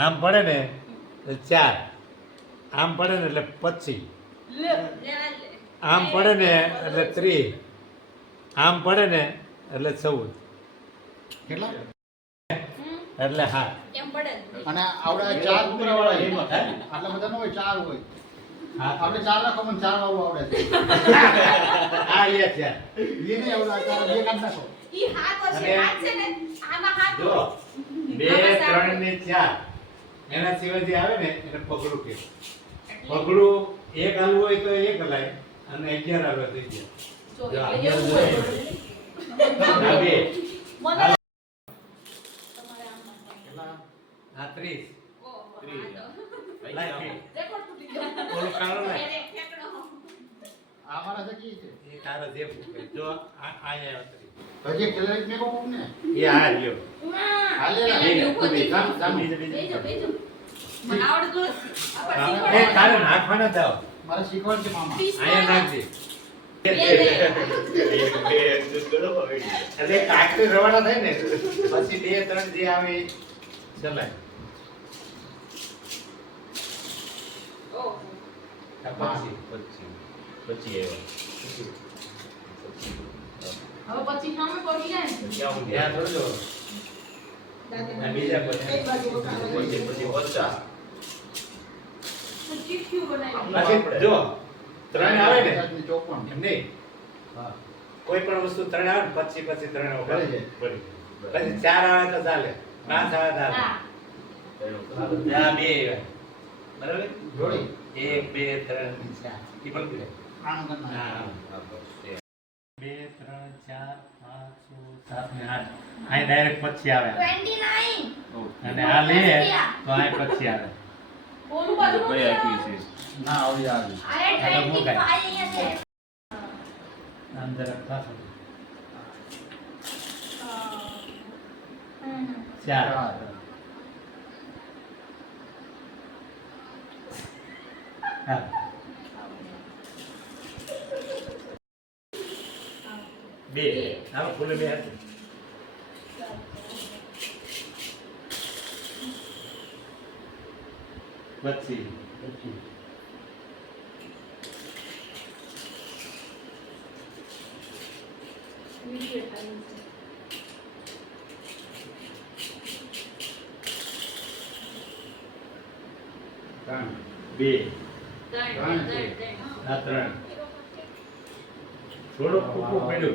આમ પડે ને તો 4, આમ પડે ને એટલે 25, આમ પડે ને એટલે 30, આમ પડે ને એટલે 14, કેટલા એટલે 7. અને આવડા 4 કુકરાવાળા છે આટલા બધા ન હોય 4 હોય આપણે 4 રાખો મને 4 વાળું આવડે છે આ લે 4. એ નહીં આવડા 4 બે કાઢ નાખો ઈ હાથ હશે હાથ છે ને આમાં હાથ જો 2, 3 ને 4 એના સિવાય જે આવે ને એને પગડું કહે. પગડું એક હાલવું હોય તો એક હલાય અને 11 હાલવા થઈ જાય. જો એટલે એવું હોય આ બે મને આ 30 ઓહો લાય રેકોર્ડ તૂટી ગયો ઓલો કાળો લાય ફેંકણો આ મારા છે કી છે એ તારો જે જો આ આયા 30 હજી કેલરી મેં કહું ને એ આ લ્યો હાલે બેજો બેજો મને આવડતું નથી એ તારે નાખવાના દાવ મારે શીખવાડ છે મામા આયા નાખજે એટલે કાકડી રવાના થાય ને પછી 2, 3 જે આવે એ ચલાય. ઓહો પછી હવે પછી સામે પડી જાય ને ત્યાં થોડો આ બીજા એક બાજુ ચીઠ્યું બનાવી પછી જો 3 આવે ને 54 એમ નહીં હા કોઈ પણ વસ્તુ 3 આવે ને પછી 3 ભરી જાય. પડી પછી 4 આવે તો ચાલે 5 આવે તો ચાલે હા આ 2 આવે બરાબર જોડી 1 2 3 4 ઈ પણ કરે આનું કર નાખ. હા 2 3 4 5 6 7 ને 8 આ ડાયરેક્ટ પછી આવે 29 અને આ લે તો આ પછી આવે ઓલું બાજુ ના આવડી આવી અરે 25 અહીંયા છે અંદર પાછો હમ 4 હા બે આવો ફૂલે બે હાથ પછી વિડિયો ચાલુ છે ત્રણ 2 ત્રણ આ 3 થોડો કૂકો પડ્યો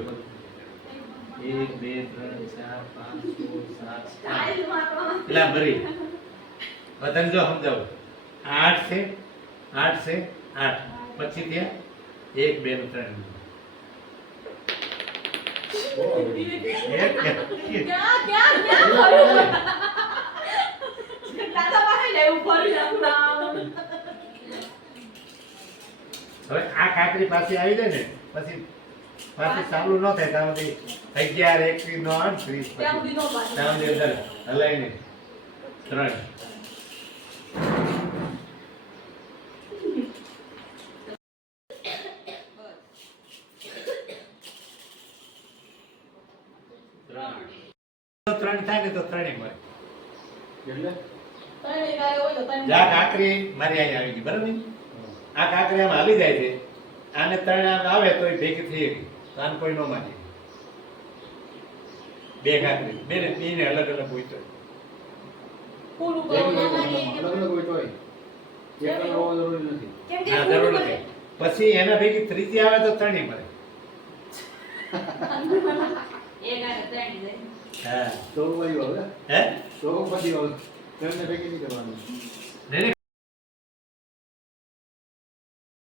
1 2 3 4 5 6 7 સ્ટાઇલ મારો એટલા ભરી બધાને જો સમજાવું 8 છે 8 છે 8 પછી ત્યાં 1 2 ને 3 ક્યાં ફર્યું દાદા પાસે લેવું ફરી નાખું હવે આ કાકરી પાછી આવી જાય ને પછી પાછી ચાલુ ન થાય ત્યાં સુધી 11 21 નો 8 30 ત્યાં સુધી નો બાજુ ત્યાં સુધી અંદર હલાઈને 3 3 થાય ને તો 3 મળે એટલે ત્રણ ગાય હોય તો ત્રણ જા કાકરી મારી અહીં આવી ગઈ બરાબર આ કાકરી આમ હાલી જાય છે આને 3 આમ આવે તો એ ભેગી થઈ ગઈ તો આને કોઈ ન માને બે કાકરી બેને અલગ અલગ હોય તો પૂરું એક કરો અલગ અલગ હોય તોય એક અલગ હોવો જરૂરી નથી કેમ કે ના પૂરું જરૂર કરે નથી પછી એના ભેગી ત્રીજી આવે તો 3 મળે એક આ ત્રણ જાય હા તો વળી હવે હે તો બધી હવે તેમને ભેગી નહીં કરવાની નહીં